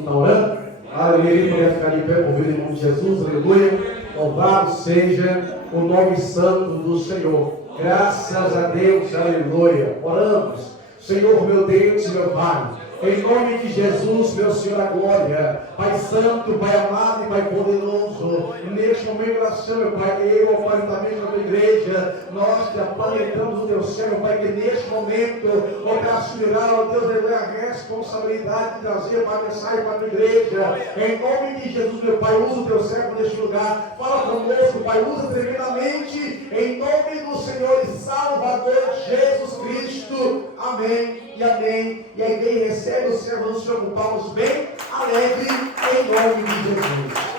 Está orando? Aleluia, poder ficar de pé, convido em nome de Jesus, aleluia. Louvado seja o nome santo do Senhor. Graças a Deus, aleluia. Oramos, Senhor meu Deus e meu Pai, em nome de Jesus, meu Senhor, a glória. Pai Santo, Pai amado e Pai poderoso, neste momento de oração, meu Pai, eu, ó Pai, também na tua igreja, nós te apresentamos o teu céu, meu Pai, que neste momento, ó Pai, assumirá, ó Deus, a responsabilidade de trazer, Pai, mensagem para a tua igreja. Em nome de Jesus, meu Pai, usa o teu servo neste lugar, fala conosco, Pai, usa tremendamente, em nome do Senhor e Salvador Jesus Cristo. Amém e amém. E a igreja recebe o servo do Senhor com palmas bem alegre, em nome de Jesus.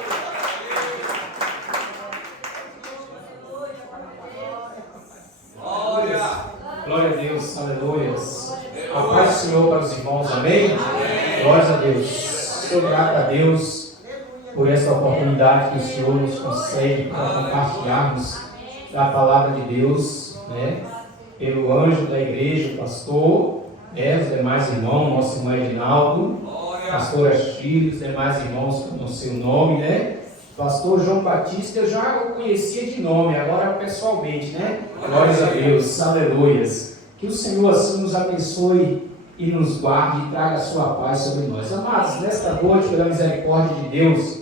Glória a Deus, aleluia. A paz do Senhor para os irmãos, amém? Glória a Deus. Sou grato a Deus por essa oportunidade que o Senhor nos concede para compartilharmos da palavra de Deus, né? Pelo anjo da igreja, o pastor, os demais irmãos, nosso irmão Edinaldo, pastor Achille, os demais irmãos com o seu nome, né? Pastor João Batista, eu já o conhecia de nome, agora pessoalmente, né? Glórias a Deus, aleluias. Que o Senhor assim nos abençoe e nos guarde e traga a sua paz sobre nós. Amados, nesta noite, pela misericórdia de Deus,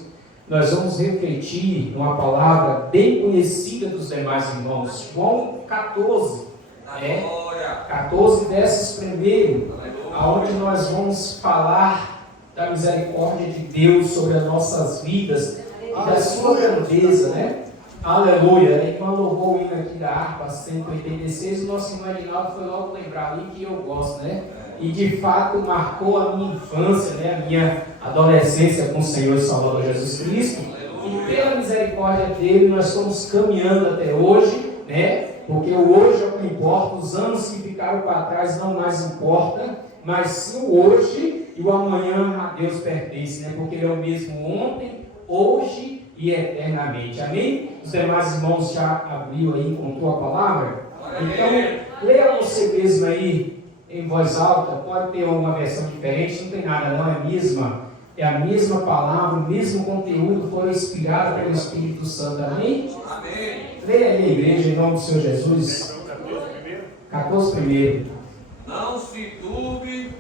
nós vamos refletir numa palavra bem conhecida dos demais irmãos. João 14, 14 versos primeiro, aonde nós vamos falar da misericórdia de Deus sobre as nossas vidas e da sua grandeza, né? Aleluia! E quando louvou o hino aqui da harpa 186, o nosso irmão Edinaldo foi logo lembrar ali que eu gosto, né? E de fato marcou a minha infância, né? A minha adolescência com o Senhor e Salvador Jesus Cristo. E pela misericórdia dele nós estamos caminhando até hoje, né? Porque o hoje é o que importa, os anos que ficaram para trás não mais importa, mas sim o hoje e o amanhã a Deus pertence, né? Porque Ele é o mesmo ontem, hoje e eternamente. Amém? Os demais irmãos já abriu aí, encontrou a palavra? Então, leia você mesmo aí em voz alta, pode ter uma versão diferente, não tem nada não, é a mesma palavra, o mesmo conteúdo, foi inspirado pelo Espírito Santo. Amém? Amém. Leia aí, igreja, em nome do Senhor Jesus. 14 primeiro. Não se turbe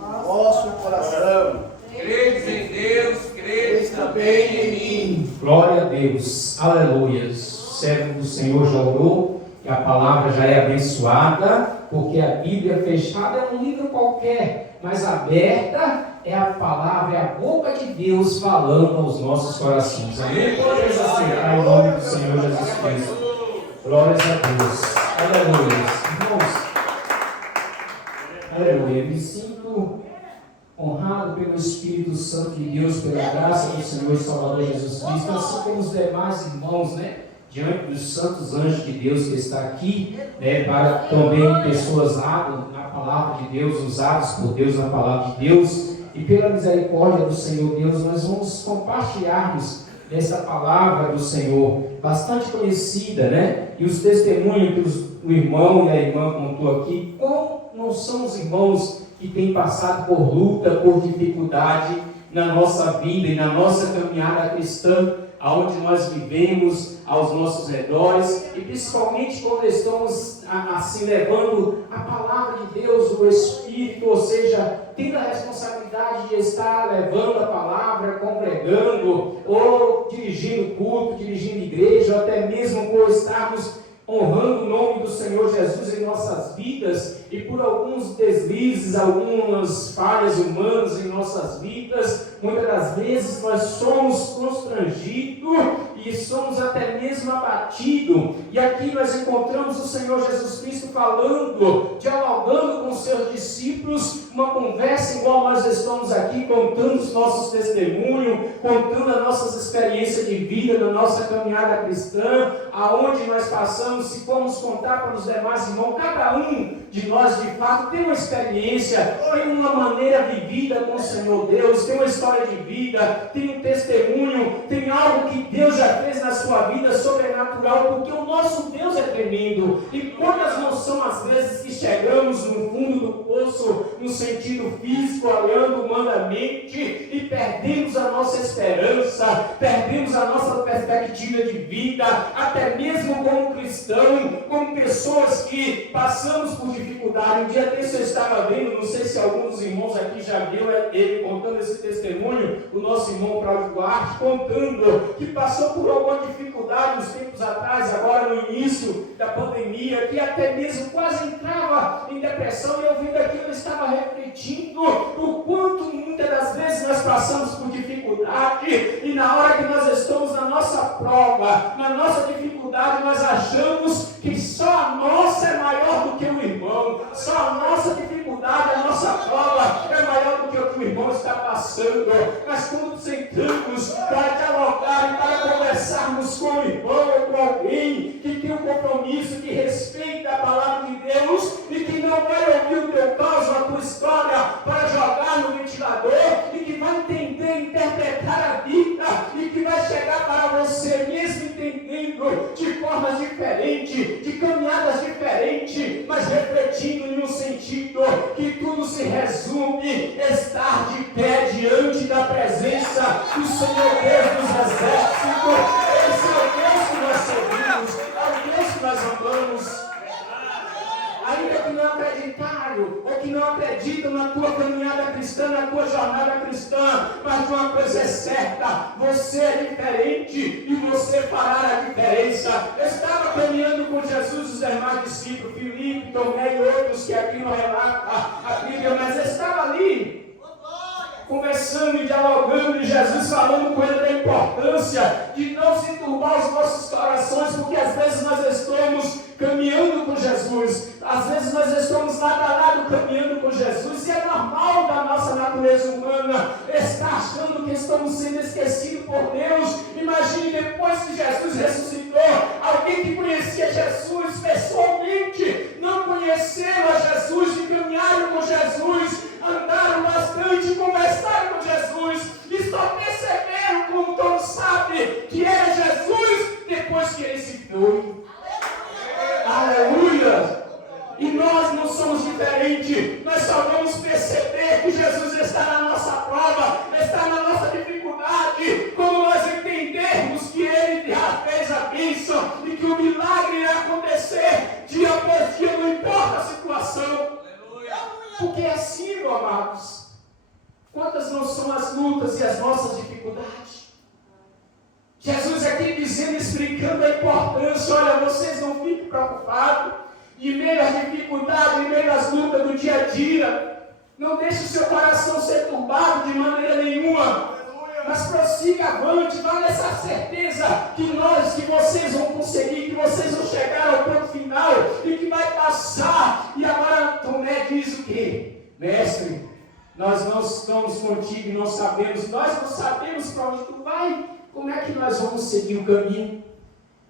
Nosso coração, credes em Deus, credes também em mim. Glória a Deus, aleluia. O servo do Senhor já orou, e a palavra já é abençoada, porque a Bíblia fechada é um livro qualquer, mas aberta é a palavra, é a boca de Deus falando aos nossos corações. Amém? Podemos aceitar o nome do Senhor Jesus Cristo. Glórias a Deus. Aleluia. Irmãos, aleluia. Me sinto honrado pelo Espírito Santo de Deus, pela graça do Senhor e Salvador Jesus Cristo, assim como os demais irmãos, né? Diante dos santos anjos de Deus que está aqui, né? Para também pessoas hábeis na palavra de Deus, usados por Deus na palavra de Deus. E pela misericórdia do Senhor Deus, nós vamos compartilharmos dessa palavra do Senhor, bastante conhecida, né? E os testemunhos que o irmão e a irmã contou aqui, como não são os irmãos que têm passado por luta, por dificuldade na nossa vida e na nossa caminhada cristã, aonde nós vivemos, aos nossos redores, e principalmente quando estamos assim levando a palavra de Deus, o Espírito, ou seja, tendo a responsabilidade de estar levando a palavra, congregando, ou dirigindo culto, dirigindo igreja, ou até mesmo por estarmos honrando o nome do Senhor Jesus em nossas vidas, e por alguns deslizes, algumas falhas humanas em nossas vidas, muitas das vezes nós somos constrangidos e somos até mesmo abatidos. E aqui nós encontramos o Senhor Jesus Cristo falando, dialogando com os seus discípulos, uma conversa igual nós estamos aqui, contando os nossos testemunhos, contando as nossas experiências de vida, na nossa caminhada cristã, aonde nós passamos. Se formos contar para os demais irmãos, cada um de nós de fato tem uma experiência, tem uma maneira vivida com o Senhor Deus, tem uma história de vida, tem um testemunho, tem algo que Deus já fez na sua vida sobrenatural, porque o nosso Deus é tremendo. E quantas não são as vezes que chegamos no fundo do poço, no sentido físico, olhando humanamente, e perdemos a nossa esperança, perdemos a nossa perspectiva de vida, até mesmo como cristão, como pessoas que passamos por dificuldade. Um dia desse eu estava vendo, não sei se alguns dos irmãos aqui já viu ele contando esse testemunho, o nosso irmão Cláudio Duarte, contando que passou por alguma dificuldade uns tempos atrás, agora no início da pandemia, que até mesmo quase entrava em depressão, e ouvindo aquilo eu estava refletindo o quanto muitas das vezes nós passamos por dificuldade, e na hora que nós estamos na nossa prova, na nossa dificuldade, nós achamos que só a nossa é maior do que o irmão, só a nossa dificuldade, a nossa prova é maior do que o que o irmão está passando. Mas quando sentamos para dialogar e para conversarmos com o irmão ou com alguém que tem um compromisso, que respeita a palavra de Deus e que não vai ouvir o teu caso, a tua história para jogar no ventilador, e que vai entender, interpretar a vida, e que vai chegar para você mesmo entendendo de formas diferentes, de caminhadas diferentes, mas refletindo em um sentido que tudo se resume: estar de pé diante da presença do Senhor Deus dos exércitos. Esse é o Deus que nós servimos, é o Deus que nós amamos. Ainda que não acreditaram, ou que não acreditam na tua caminhada cristã, na tua jornada cristã, mas uma coisa é certa: você é diferente e você fará a diferença. Eu estava caminhando com Jesus, os demais discípulos, Filipe, Tomé e outros que aqui não relata a Bíblia, mas eu estava ali conversando e dialogando, e Jesus falando com ele da importância de não se turbar os nossos corações, porque às vezes nós estamos caminhando com Jesus, às vezes nós estamos lado a lado caminhando com Jesus, e é normal da nossa natureza humana estar achando que estamos sendo esquecidos por Deus. Imagine, depois que Jesus ressuscitou, alguém que conhecia Jesus pessoalmente, não conheceram a Jesus, e caminharam com Jesus, andaram bastante, conversaram com Jesus, e só perceberam, como todos sabem, que era Jesus depois que ele se foi. Aleluia! E nós não somos diferentes, nós só vamos perceber que Jesus está na nossa prova, está na nossa dificuldade, quando nós entendermos que Ele já fez a bênção e que o milagre irá acontecer dia após dia, não importa a situação. Porque é assim, meus amados, quantas não são as lutas e as nossas dificuldades? Jesus aqui dizendo, explicando a importância: olha, vocês não fiquem preocupados, em meio às dificuldades, em meio às lutas do dia a dia, não deixe o seu coração ser turbado de maneira nenhuma, mas prossiga avante, vá nessa certeza que vocês vão conseguir, que vocês vão chegar ao ponto final, e que vai passar. E agora Tomé diz o quê? Mestre, nós não estamos contigo e não sabemos, nós não sabemos para onde tu vai, como é que nós vamos seguir o caminho?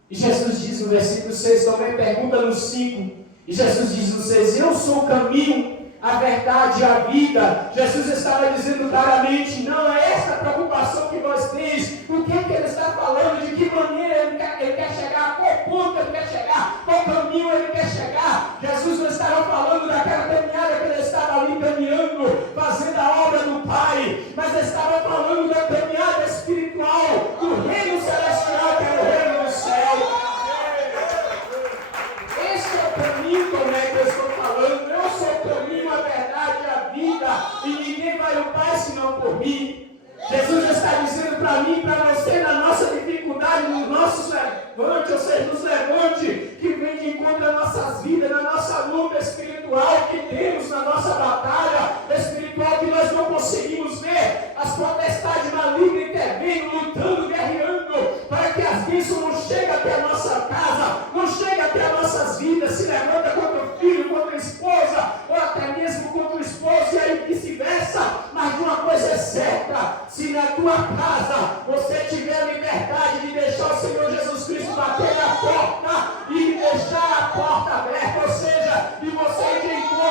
E Jesus diz no versículo 6, também pergunta no 5, e Jesus diz no 6, eu sou o caminho, a verdade e a vida. Jesus estava dizendo claramente, não é essa a preocupação que nós temos. O que ele está falando, de que maneira ele quer chegar, qual ponto ele quer chegar, qual caminho ele quer chegar. Jesus não estava falando daquela caminhada que ele estava ali caminhando, fazendo a obra do Pai, mas estava falando da caminhada espiritual, do reino celestial, que era o reino do céu. Esse é o caminho, como é que eu estou falando. Eu sou o caminho, a verdade e a vida, e ninguém vai ao Pai senão por mim. Jesus está dizendo para mim e para você, na nossa dificuldade, no nosso levante, ou seja, nos levante, que vem de encontro às nossas vidas, na nossa luta espiritual que temos, na nossa batalha espiritual que nós não conseguimos ver, as potestades malignas intervindo, lutando, guerreando, para que as bênçãos não cheguem até a nossa casa, não cheguem até as nossas vidas, se levanta contra o filho, contra a esposa, ou até mesmo contra o esposo, e aí vice-versa. Mas de uma coisa é certa: se na tua casa você tiver a liberdade de deixar o Senhor Jesus Cristo bater na porta e deixar a porta aberta, ou seja, e você ir de encontro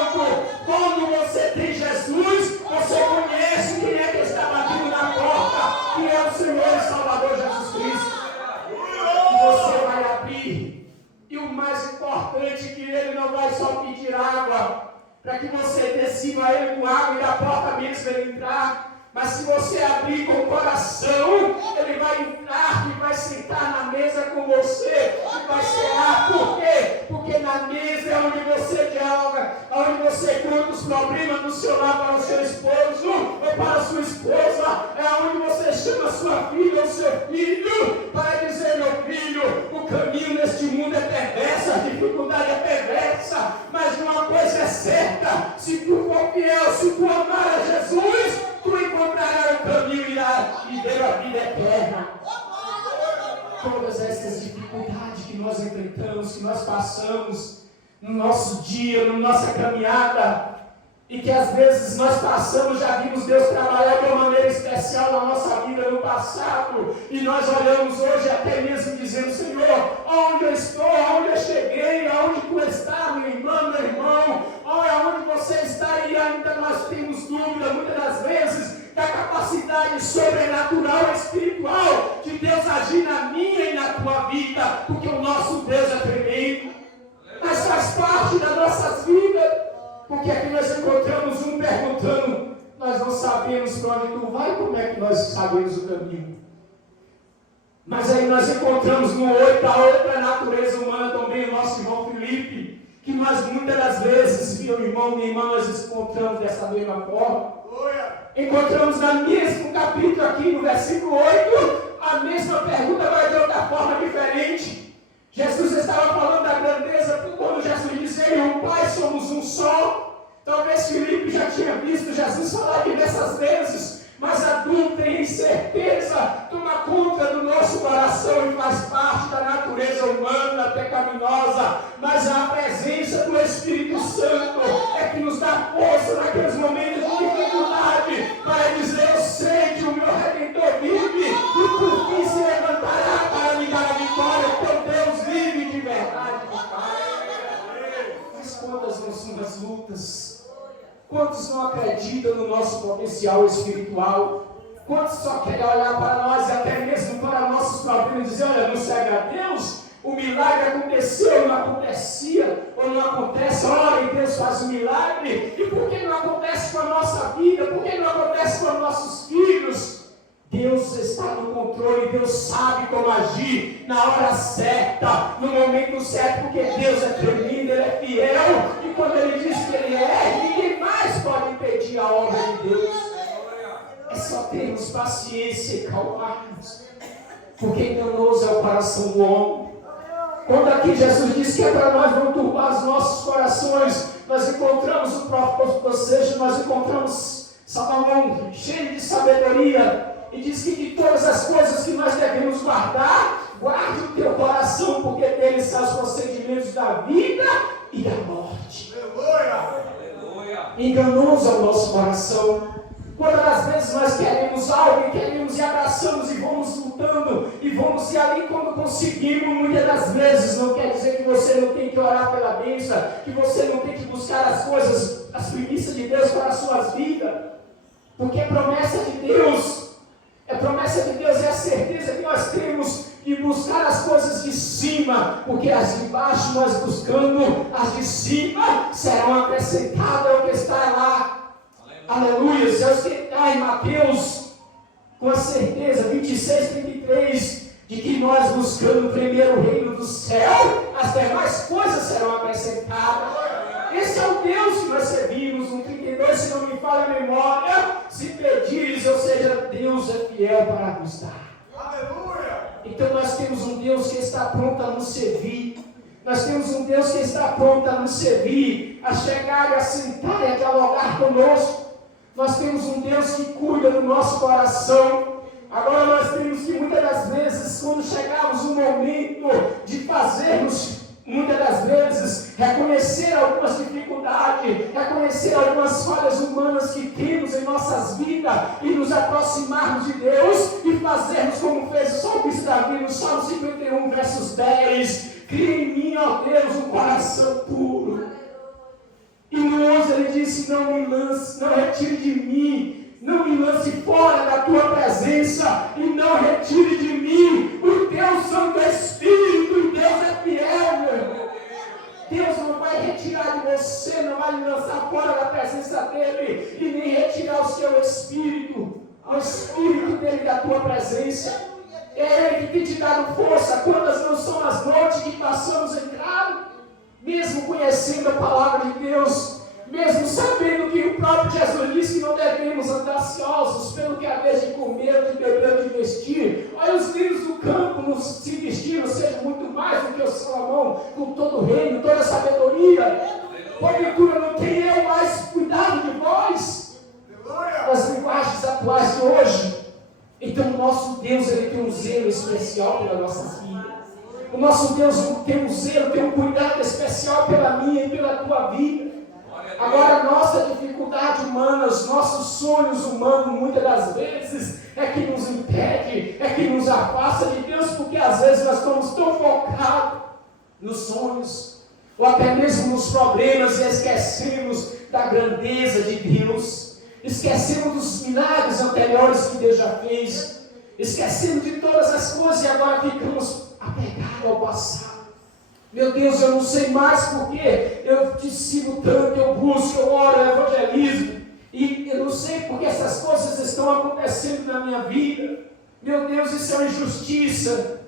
mesmo ele entrar. Mas se você abrir com o coração, ele vai entrar e vai sentar na mesa com você e vai cear. Por quê? Porque na mesa é onde você dialoga, onde você conta os problemas do seu lar para o seu esposo ou para a sua esposa, é onde você chama a sua filha ou seu filho para dizer: meu filho, o caminho neste mundo é perverso, a dificuldade é perversa, mas uma coisa é certa: se tu for fiel, se tu amar a Jesus, tu encontrarás o caminho e ter a vida eterna. Todas essas dificuldades que nós enfrentamos, que nós passamos no nosso dia, na nossa caminhada, e que às vezes nós passamos, já vimos Deus trabalhar de uma maneira especial na nossa vida no passado, e nós olhamos hoje até mesmo dizendo: Senhor, onde eu estou, aonde eu cheguei, aonde tu está, minha irmã, meu irmão, aonde você está, e ainda nós temos dúvida muitas das vezes da capacidade sobrenatural e espiritual de Deus agir na minha e na tua vida, porque o nosso Deus é tremendo, mas faz parte das nossas vidas, porque aqui nós encontramos um perguntando: nós não sabemos para onde tu vai, como é que nós sabemos o caminho? Mas aí nós encontramos no outro, a outra natureza humana também, o nosso irmão Felipe, que nós muitas das vezes, meu irmão, minha irmã, nós encontramos dessa mesma forma. Encontramos no mesmo capítulo aqui, no versículo 8, a mesma pergunta, mas de outra forma diferente. Jesus estava falando da grandeza, quando Jesus disse: eu e o Pai somos um só. Talvez Filipe já tinha visto Jesus falar diversas vezes, mas a dúvida e a incerteza toma conta do nosso coração e faz parte da natureza humana pecaminosa. Mas a presença do Espírito Santo é que nos dá força naqueles momentos de dificuldade para dizer: eu sei que o meu Redentor vive e por fim se levantará para me dar a vitória, porque Deus vive de verdade. Mas quantas não são as lutas? Quantos não acreditam no nosso potencial espiritual? Quantos só querem olhar para nós e até mesmo para nossos problemas e dizer: olha, não serve a Deus? O milagre aconteceu, não acontecia, ou não acontece, ora, e Deus faz o milagre. E por que não acontece com a nossa vida? Por que não acontece com os nossos filhos? Deus está no controle, Deus sabe como agir na hora certa, no momento certo, porque Deus é tremendo, Ele é fiel, e quando Ele diz que Ele é, ninguém mais pode impedir a obra de Deus. É só termos paciência e calmarmos, porque enganoso é o coração do homem. Quando aqui Jesus disse que é para nós não turbar os nossos corações, nós encontramos o próprio Seja, nós encontramos Salomão cheio de sabedoria, e diz que de todas as coisas que nós devemos guardar, guarde o teu coração, porque dele são os procedimentos da vida e da morte. Aleluia. Enganoso é o nosso coração. Quantas vezes nós queremos algo e queremos e abraçamos e vamos lutando e vamos e ali quando conseguimos, muitas das vezes não quer dizer que você não tem que orar pela bênção, que você não tem que buscar as coisas, as primícias de Deus para as suas vidas, porque é promessa de Deus. Promessa de Deus é a certeza que nós temos de buscar as coisas de cima, porque as de baixo nós buscando, as de cima serão acrescentadas ao que está lá. Aleluia. Deus que está em Mateus, com a certeza, 26, 33, de que nós buscando primeiro o reino do céu, as demais coisas serão acrescentadas. Esse é o Deus que nós servimos. No 32, se não me falha a memória, se pedires, ou seja, Deus é fiel para nos dar. Aleluia! Então nós temos um Deus que está pronto a nos servir. Nós temos um Deus que está pronto a nos servir, a chegar, a sentar e a dialogar conosco. Nós temos um Deus que cuida do nosso coração. Agora nós temos que muitas das vezes, quando chegarmos no momento de fazermos, muitas das vezes, reconhecer algumas dificuldades, reconhecer algumas falhas humanas que temos em nossas vidas e nos aproximarmos de Deus e fazermos como fez o salmista Davi no Salmo 51, versos 10: cria em mim, ó Deus, um coração puro. E no 11 ele disse: não me lance, não retire de mim, não me lance fora da tua presença e não retire de mim o teu Santo Espírito. E Deus é fiel, meu irmão. Deus não vai retirar de você você não vai lhe lançar fora da presença dele e nem retirar o seu espírito, o espírito dele da tua presença. É ele que tem te dado força. Quantas não são as noites que passamos em claro, mesmo conhecendo a palavra de Deus, mesmo sabendo que o próprio Jesus disse que não devemos andar ansiosos pelo que há vez de comer, de beber, de vestir. Olha, os lírios do campo se vestiram, seja muito mais do que o Salomão, com todo o reino, toda a sabedoria. Porventura não tem eu mais cuidado de vós? Nas linguagens atuais de hoje. Então o nosso Deus, ele tem um zelo especial pelas nossas vidas. O nosso Deus tem um zelo, tem um cuidado especial pela minha e pela tua vida. Agora, a nossa dificuldade humana, os nossos sonhos humanos, muitas das vezes, é que nos impede, é que nos afasta de Deus, porque às vezes nós estamos tão focados nos sonhos, ou até mesmo nos problemas, e esquecemos da grandeza de Deus, esquecemos dos milagres anteriores que Deus já fez, esquecemos de todas as coisas e agora ficamos apegados ao passado. Meu Deus, eu não sei mais porque eu te sigo tanto, eu busco, eu oro, eu evangelizo, e eu não sei porque essas coisas estão acontecendo na minha vida. Meu Deus, isso é uma injustiça.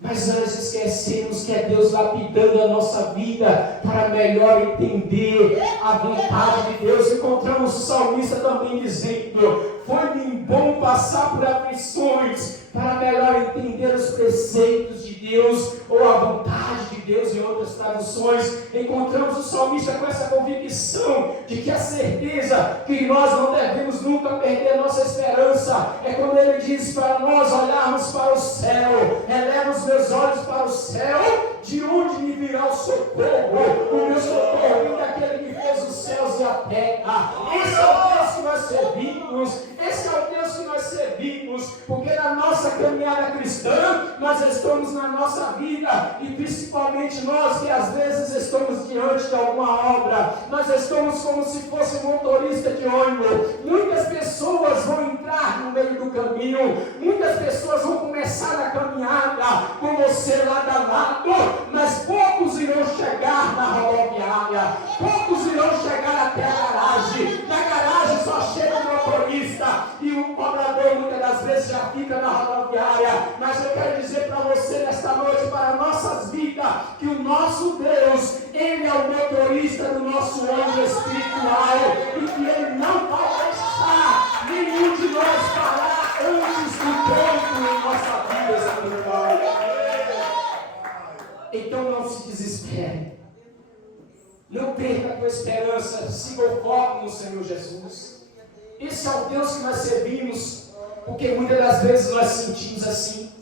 Mas nós esquecemos que é Deus lapidando a nossa vida para melhor entender a vontade de Deus. Encontramos o salmista também dizendo: foi-me bom passar por aflições para melhor entender os preceitos de Deus, ou a vontade de Deus em outras traduções. Encontramos o salmista com essa convicção de que a certeza que nós não devemos nunca perder a nossa esperança é quando ele diz para nós olharmos para o céu: eleva os meus olhos para o céu, de onde me virá o socorro? O meu socorro vem daquele que fez os céus e a terra. Esse é o Deus que nós servimos, esse é o Deus que nós servimos, porque na nossa caminhada cristã, nós estamos na nossa vida, e principalmente nós que às vezes estamos diante de alguma obra, nós estamos como se fosse motorista de ônibus. Muitas pessoas vão entrar no meio do caminho, muitas pessoas vão começar na caminhada com você lado a lado, mas poucos irão chegar na rodoviária, poucos irão chegar até a garagem. Na garagem só chega o motorista e o cobrador muitas das vezes já fica na rodoviária. Mas eu quero dizer para você nesta noite, para nossas vidas, que o nosso Deus, ele é o motorista do nosso ônibus espiritual, e que ele não vai deixar nenhum de nós parar antes do tempo em nossa vida espiritual. Então não se desespere, não perca a tua esperança, siga o foco no Senhor Jesus. Esse é o Deus que nós servimos, porque muitas das vezes nós sentimos assim,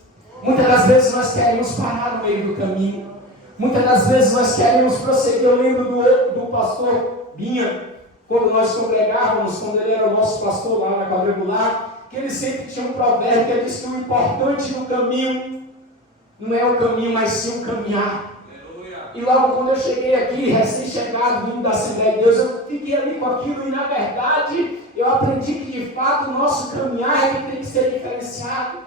muitas das vezes nós queremos parar no meio do caminho, muitas das vezes nós queremos prosseguir. Eu lembro do pastor Binha, quando nós congregávamos, quando ele era o nosso pastor lá na quadrangular, que ele sempre tinha um provérbio que ele disse que o importante no caminho não é o caminho, mas sim o caminhar. E logo quando eu cheguei aqui, recém-chegado, vindo da Assembleia de Deus, eu fiquei ali com aquilo, e na verdade eu aprendi que de fato o nosso caminhar é que tem que ser diferenciado,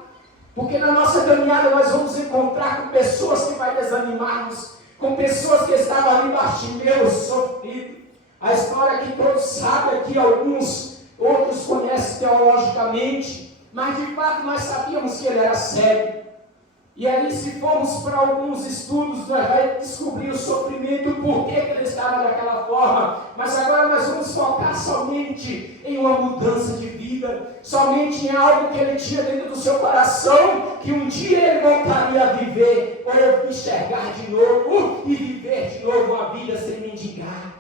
porque na nossa caminhada nós vamos encontrar com pessoas que vai desanimar-nos, com pessoas que estavam ali Bartimeu, sofrido. A história que todos sabem aqui, alguns, outros conhecem teologicamente, mas de fato nós sabíamos que ele era cego. E aí, se formos para alguns estudos, nós vamos descobrir o sofrimento, por que ele estava daquela forma. Mas agora nós vamos focar somente em uma mudança de vida, somente em algo que ele tinha dentro do seu coração, que um dia ele voltaria a viver, ou enxergar de novo, e viver de novo uma vida sem mendigar.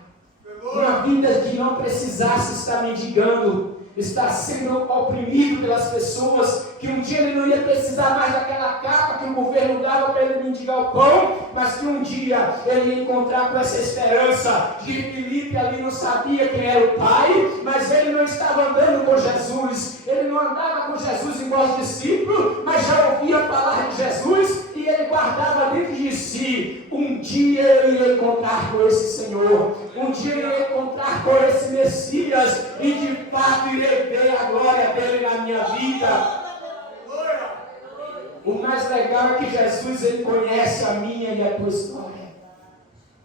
Uma vida que não precisasse estar mendigando, estar sendo oprimido pelas pessoas, que um dia ele não ia precisar mais daquela capa que o governo dava para ele mendigar o pão, mas que um dia ele ia encontrar com essa esperança de Filipe ali não sabia quem era o Pai, mas ele não estava andando com Jesus, ele não andava com Jesus igual os discípulos, mas já ouvia falar de Jesus, e ele guardava dentro de si: um dia eu ia encontrar com esse Senhor, um dia eu ia encontrar com esse Messias, e de fato irei ver a glória dele na minha vida. O mais legal é que Jesus, ele conhece a minha e a tua história.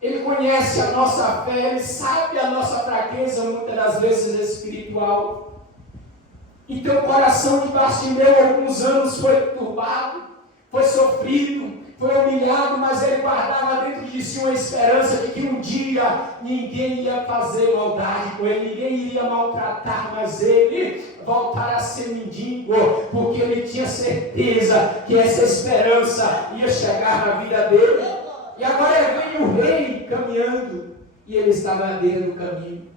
Ele conhece a nossa fé, Ele sabe a nossa fraqueza, muitas das vezes espiritual. Então o coração de Bartimeu, há alguns anos, foi turbado, foi sofrido, foi humilhado, mas ele guardava dentro de si uma esperança de que um dia ninguém ia fazer maldade com ele, ninguém iria maltratar, mas ele voltar a ser mendigo, porque ele tinha certeza que essa esperança ia chegar na vida dele. E agora vem o rei caminhando, e ele estava à beira do caminho.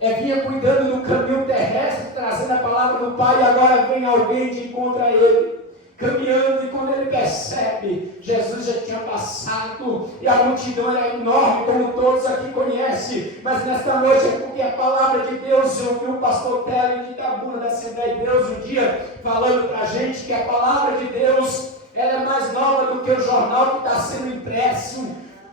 Vinha cuidando do caminho terrestre, trazendo a palavra do Pai, e agora vem alguém de encontro a ele, caminhando, e quando ele percebe, Jesus já tinha passado, e a multidão era enorme, como todos aqui conhecem, mas nesta noite é porque a palavra de Deus, eu vi o pastor Télio de Itabuna, da Assembleia de Deus, um dia, falando para a gente que a palavra de Deus, ela é mais nova do que o jornal que está sendo impresso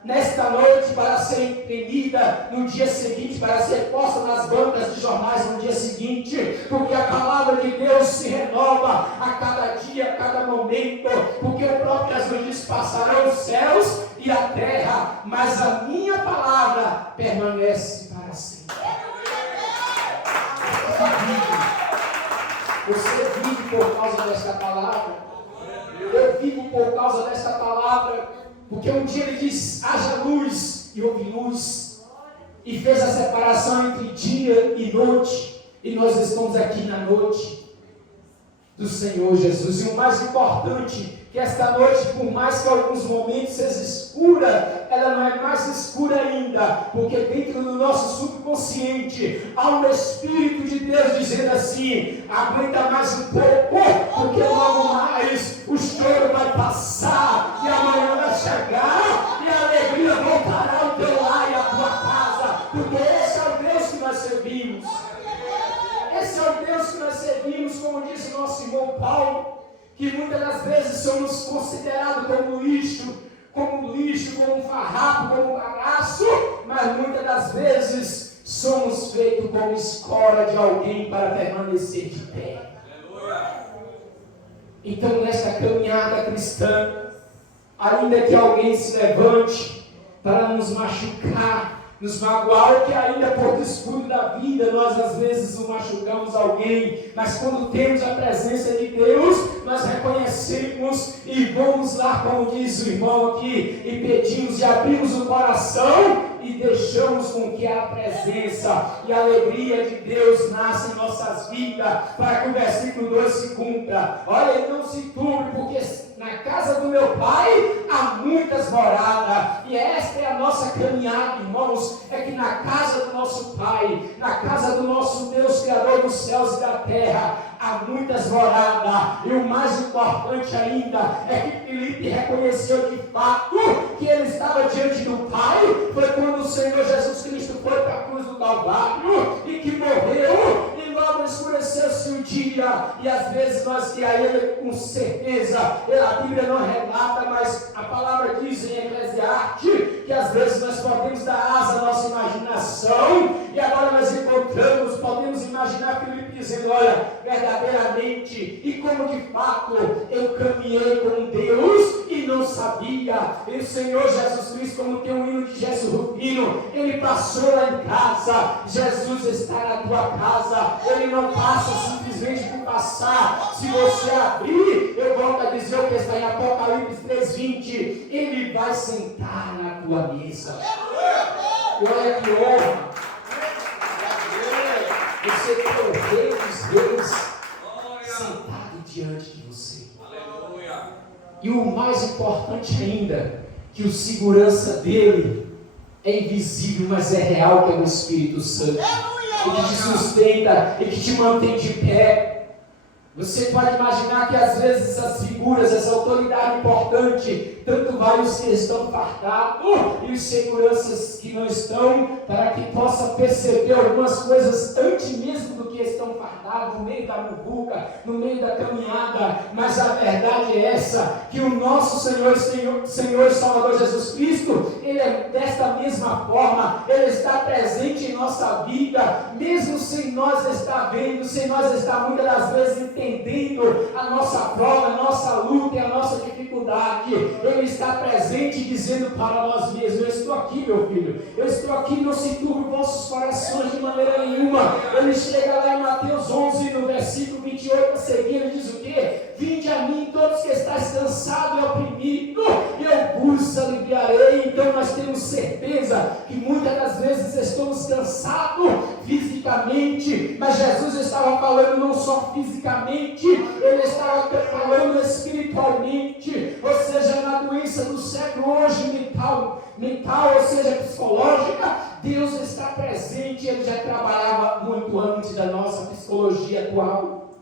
nesta noite para ser imprimida no dia seguinte, para ser posta nas bancas de jornais no dia seguinte, porque a palavra de Deus se renova a cada dia, a cada momento, porque o próprio Jesus diz: passarão os céus e a terra, mas a minha palavra permanece para sempre. Você vive por causa desta palavra. Eu vivo por causa desta palavra, porque um dia ele diz: haja luz, e houve luz, e fez a separação entre dia e noite, e nós estamos aqui na noite do Senhor Jesus. E o mais importante, que esta noite, por mais que alguns momentos seja escura, ela não é mais escura ainda, porque dentro do nosso subconsciente há um Espírito de Deus dizendo assim: aguenta mais um pouco, porque logo mais o choro vai passar, e amanhã vai chegar, e a alegria voltará ao teu lar e à tua casa, porque esse é o Deus que nós servimos. Esse é o Deus que nós servimos, como disse o nosso irmão Paulo, que muitas das vezes somos considerados como lixo, como um farrapo, como um bagaço, mas muitas das vezes somos feitos como escora de alguém para permanecer de pé. Então, nesta caminhada cristã, ainda que alguém se levante para nos machucar, nos magoar, que ainda por descuido da vida, nós às vezes machucamos alguém, mas quando temos a presença de Deus, nós reconhecemos e vamos lá, como diz o irmão aqui, e pedimos e abrimos o coração e deixamos com que a presença e a alegria de Deus nasça em nossas vidas, para que o versículo 2 se cumpra. Olha, não se turbe, porque na casa do meu Pai há muitas moradas, e esta é a nossa caminhada, irmãos, é que na casa do nosso Pai, na casa do nosso Deus, Criador dos céus e da terra, há muitas moradas, e o mais importante ainda, é que Filipe reconheceu de fato que ele estava diante do Pai, foi quando o Senhor Jesus Cristo foi para a cruz do Calvário, e que morreu, e logo escureceu-se o dia, e às vezes nós que a Ele com certeza, a Bíblia não relata, mas a palavra diz em Eclesiastes, que às vezes nós podemos dar asa à nossa imaginação, e agora nós podemos imaginar Filipe dizendo: olha, verdadeiramente, e como de fato eu caminhei com Deus e não sabia, e o Senhor Jesus Cristo, como tem um hino de Jesus Rufino, ele passou lá em casa. Jesus está na tua casa, ele não passa simplesmente por passar. Se você abrir, eu volto a dizer o que está em Apocalipse 3:20, ele vai sentar na tua mesa. E olha que honra, você ter o Rei dos Reis sentado diante de você. E o mais importante ainda, que o segurança dele é invisível, mas é real, que é o Espírito Santo. Ele que te sustenta, ele que te mantém de pé. Você pode imaginar que às vezes essas figuras, essa autoridade importante, tanto vai os que estão fardados e os seguranças que não estão, para que possa perceber algumas coisas antes mesmo do que estão fardados, no meio da muvuca, no meio da caminhada. Mas a verdade é essa, que o nosso Senhor e Salvador Jesus Cristo, Ele é desta mesma forma, Ele está presente em nossa vida, mesmo sem nós estar vendo, sem nós estar muitas das vezes entendendo suprindo a nossa prova, a nossa luta e a nossa dificuldade. Ele está presente dizendo para nós mesmos: eu estou aqui, meu filho, eu estou aqui, não se turbe vossos corações de maneira nenhuma. Ele chega lá em Mateus 11, no versículo 28 a seguir, ele diz o quê? Vinde a mim todos que estáis cansados e oprimidos, e eu vos aliviarei. Então nós temos certeza que muitas das vezes estamos cansados fisicamente, mas Jesus estava falando não só fisicamente, ele estava falando espiritualmente, ou seja, na doença do século hoje, mental, ou seja, psicológica, Deus está presente. Ele já trabalhava muito antes da nossa psicologia atual.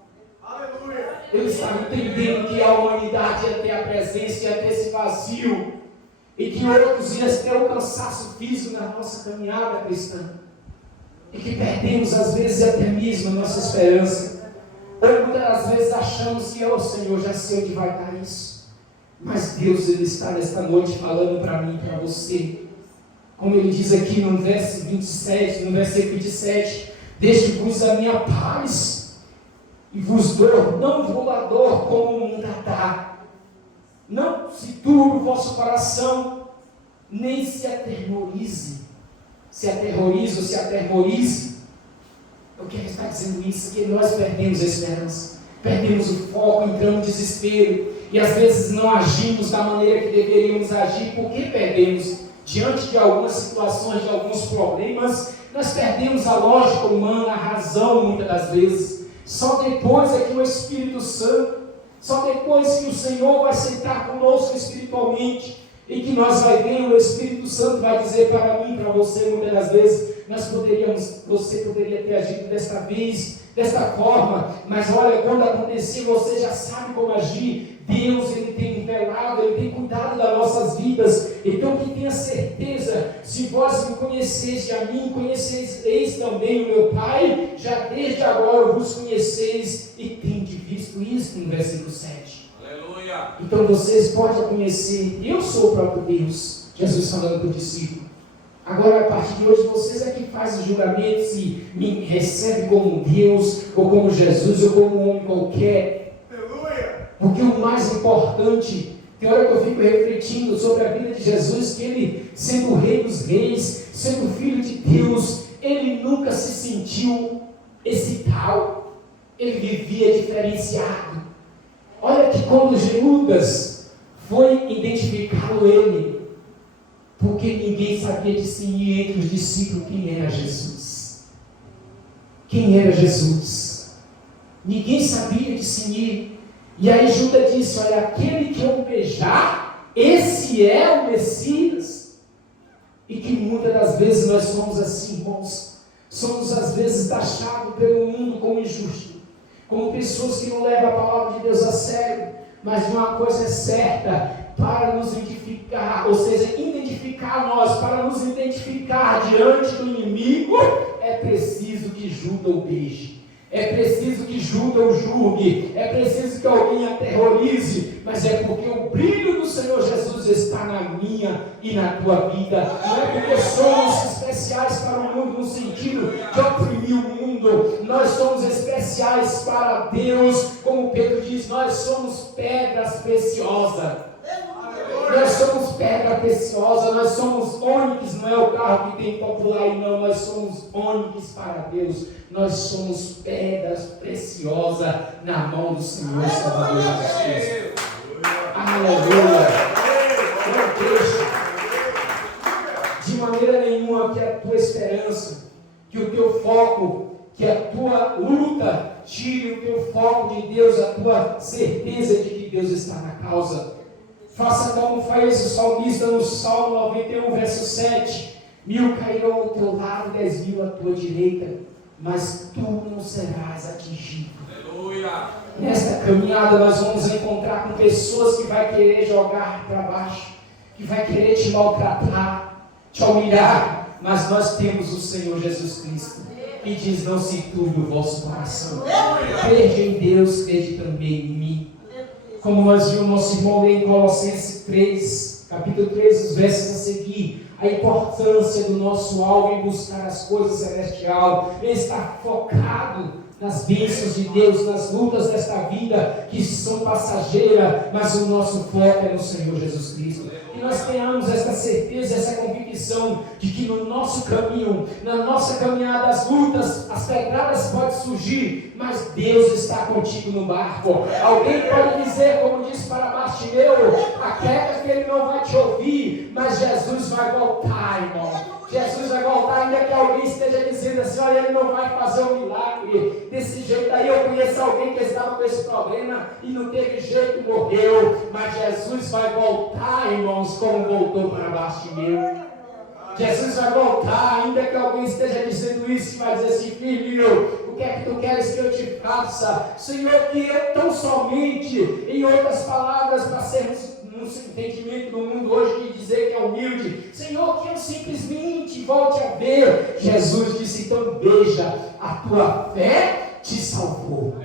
Aleluia. Ele estava entendendo que a humanidade ia ter a presença, ia ter esse vazio, e que outros iam ter o cansaço físico na nossa caminhada cristã, e que perdemos às vezes até mesmo a nossa esperança. Ou muitas das vezes achamos que, oh Senhor, já sei onde vai dar isso. Mas Deus, Ele está nesta noite falando para mim e para você. Como Ele diz aqui no verso 27, no versículo 27, deixe-vos a minha paz, e vos dou, não vou a dor como o mundo a dá. Não se turbe o vosso coração, nem se aterrorize. Se aterrorize ou se aterrorize. O que ele está dizendo isso? Que nós perdemos a esperança, perdemos o foco, entramos em desespero, e às vezes não agimos da maneira que deveríamos agir. Por que perdemos? Diante de algumas situações, de alguns problemas, nós perdemos a lógica humana, a razão muitas das vezes. Só depois é que o Espírito Santo, só depois que o Senhor vai sentar conosco espiritualmente, e que nós vai ver, o Espírito Santo vai dizer para mim, para você, muitas das vezes, você poderia ter agido desta vez, desta forma, mas olha, quando acontecer, você já sabe como agir. Deus, Ele tem velado, Ele tem cuidado das nossas vidas. Então que tenha certeza, se vós me conheceis a mim, conheceis também o meu Pai, já desde agora vos conheceis e tende visto isso, no versículo 7. Aleluia. Então vocês podem conhecer, eu sou o próprio Deus, Jesus falando para o discípulo. Agora, a partir de hoje, vocês é que fazem o julgamento se me recebe como Deus, ou como Jesus, ou como um homem qualquer. Porque o mais importante, tem hora que eu fico refletindo sobre a vida de Jesus, que Ele, sendo o Rei dos Reis, sendo o Filho de Deus, Ele nunca se sentiu esse tal. Ele vivia diferenciado. Olha que quando Judas foi identificá-lo Ele, porque ninguém sabia discernir entre os discípulos quem era Jesus. Quem era Jesus? Ninguém sabia discernir. E aí Judas disse: olha, aquele que eu beijar, esse é o Messias. E que muitas das vezes nós somos assim, irmãos. Somos às vezes taxados pelo mundo como injusto, como pessoas que não levam a palavra de Deus a sério. Mas uma coisa é certa, para nos identificar, ou seja, identificar nós, para nos identificar diante do inimigo, é preciso que Judas o beije. É preciso que Judas o julgue, é preciso que alguém aterrorize, mas é porque o brilho do Senhor Jesus está na minha e na tua vida. Não é porque somos especiais para o mundo no sentido de oprimir o mundo, nós somos especiais para Deus, como Pedro diz, nós somos pedras preciosas. Nós somos pedra preciosa, nós somos ônix, não é o carro que tem popular aí não, nós somos ônix para Deus, nós somos pedras preciosas na mão do Senhor Salvador Jesus Cristo. Aleluia! Não deixe de maneira nenhuma que a tua esperança, que o teu foco, que a tua luta tire o teu foco de Deus, a tua certeza de que Deus está na causa. Faça como faz o salmista no Salmo 91, verso 7. 1000 cairão ao teu lado, 10.000 à tua direita, mas tu não serás atingido. Aleluia. Nesta caminhada nós vamos encontrar com pessoas que vai querer jogar para baixo, que vai querer te maltratar, te humilhar, mas nós temos o Senhor Jesus Cristo, que diz: não se turbe o vosso coração. Crede em Deus, crede também em mim. Como nós vimos nosso irmão ler em Colossenses 3, capítulo 3, os versos a seguir, a importância do nosso alvo em buscar as coisas celestiais, em estar focado nas bênçãos de Deus, nas lutas desta vida que são passageiras, mas o nosso foco é no Senhor Jesus Cristo. Que nós tenhamos essa certeza, essa convicção de que no nosso caminho, na nossa caminhada, as lutas, as pedradas podem surgir, mas Deus está contigo no barco. Alguém pode dizer, como disse para Bartimeu, a queda que ele não vai te ouvir, mas Jesus vai voltar, irmão. Jesus vai voltar, ainda que alguém esteja dizendo assim, olha, ele não vai fazer um milagre desse jeito aí. Eu conheço alguém que estava com esse problema e não teve jeito, morreu, mas Jesus vai voltar, irmãos, como voltou para Bartimeu. Jesus vai voltar, ainda que alguém esteja dizendo isso, e vai dizer assim, filho, o que é que tu queres que eu te faça? Senhor, que eu tão somente, em outras palavras, para sermos no entendimento do mundo hoje de dizer que é humilde, Senhor, que eu simplesmente volte a ver. Jesus disse, então veja, a tua fé te salvou.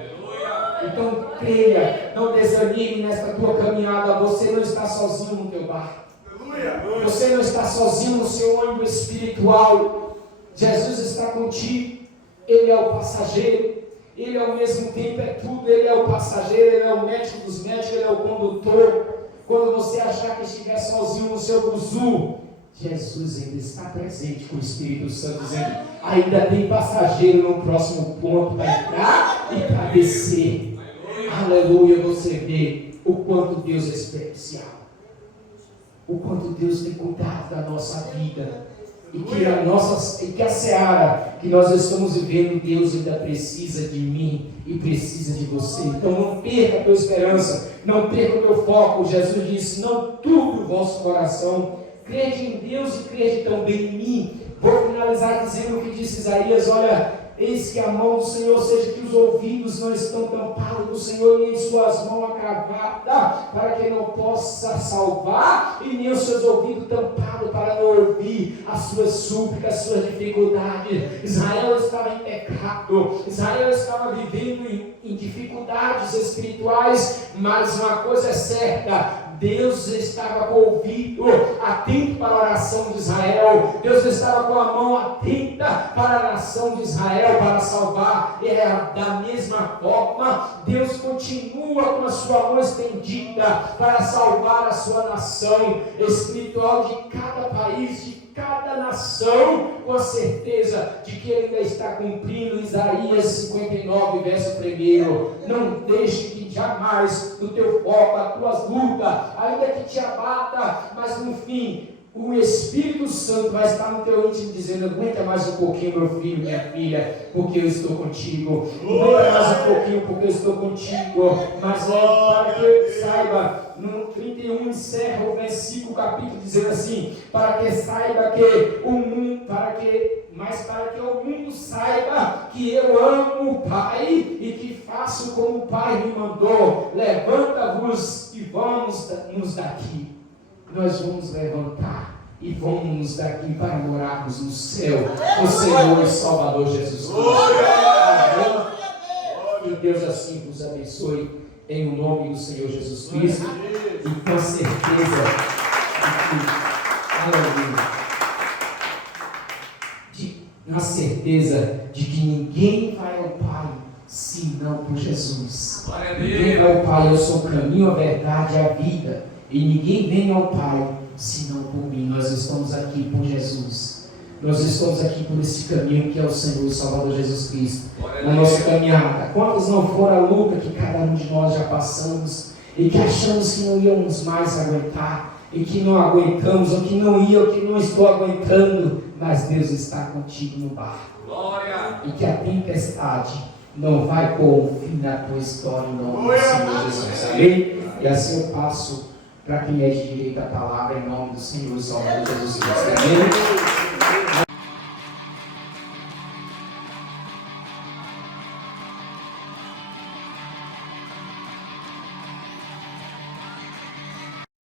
Então creia, não desanime nesta tua caminhada. Você não está sozinho no teu barco. Você não está sozinho no seu ônibus espiritual. Jesus está contigo. Ele é o passageiro. Ele ao mesmo tempo é tudo. Ele é o passageiro, ele é o médico dos médicos, ele é o condutor. Quando você achar que estiver sozinho no seu buzu, Jesus ainda está presente com o Espírito Santo, dizendo, ainda tem passageiro no próximo ponto para entrar e para descer. Aleluia, você vê o quanto Deus é especial, o quanto Deus tem cuidado da nossa vida, e que a seara que nós estamos vivendo, Deus ainda precisa de mim e precisa de você. Então não perca a tua esperança, não perca o teu foco. Jesus disse, não turbe o vosso coração, crede em Deus e crede também em mim. Vou finalizar dizendo o que disse Isaías, olha, eis que a mão do Senhor, seja que os ouvidos não estão tampados do Senhor, e em suas mãos acravadas, para que não possa salvar, e nem os seus ouvidos tampados para não ouvir as suas súplicas, as suas dificuldades. Israel estava em pecado, Israel estava vivendo em dificuldades espirituais, mas uma coisa é certa, Deus estava com o ouvido atento para a oração de Israel. Deus estava com a mão atenta para a nação de Israel, para salvar. E da mesma forma, Deus continua com a sua mão estendida para salvar a sua nação espiritual de cada país, de cada nação, com a certeza de que Ele ainda está cumprindo Isaías 59, verso 1. Não deixe que jamais no teu foco, as tuas lutas, ainda que te abata, mas no fim, o Espírito Santo vai estar no teu íntimo dizendo, aguenta mais um pouquinho, meu filho, minha filha, porque eu estou contigo. Aguenta mais um pouquinho, porque eu estou contigo. Mas para que saiba, no 31 encerra o versículo, capítulo, dizendo assim, para que saiba que o mundo, para que o mundo saiba que eu amo o Pai e que faço como o Pai me mandou. Levanta-vos e vamos daqui. Nós vamos levantar e vamos daqui para morarmos no céu, o Senhor e Salvador Jesus Cristo. Amém? Que Deus assim vos abençoe, em o nome do Senhor Jesus Cristo, e com certeza na certeza de que ninguém vai ao Pai senão por Jesus. Ninguém vai ao Pai, eu sou o caminho, a verdade e a vida. E ninguém vem ao Pai, senão por mim. Nós estamos aqui por Jesus. Nós estamos aqui por esse caminho que é o Senhor e Salvador Jesus Cristo. Na nossa caminhada. Quantas não foram a luta que cada um de nós já passamos, e que achamos que não íamos mais aguentar, e que não aguentamos, ou que não ia, ou que não estou aguentando, mas Deus está contigo no barco. Glória. E que a tempestade não vai pôr um fim na tua história, em nome do Senhor Jesus. Amém? E assim eu passo para quem é de direito à palavra, em nome do Senhor e Salvador Jesus Cristo. Amém?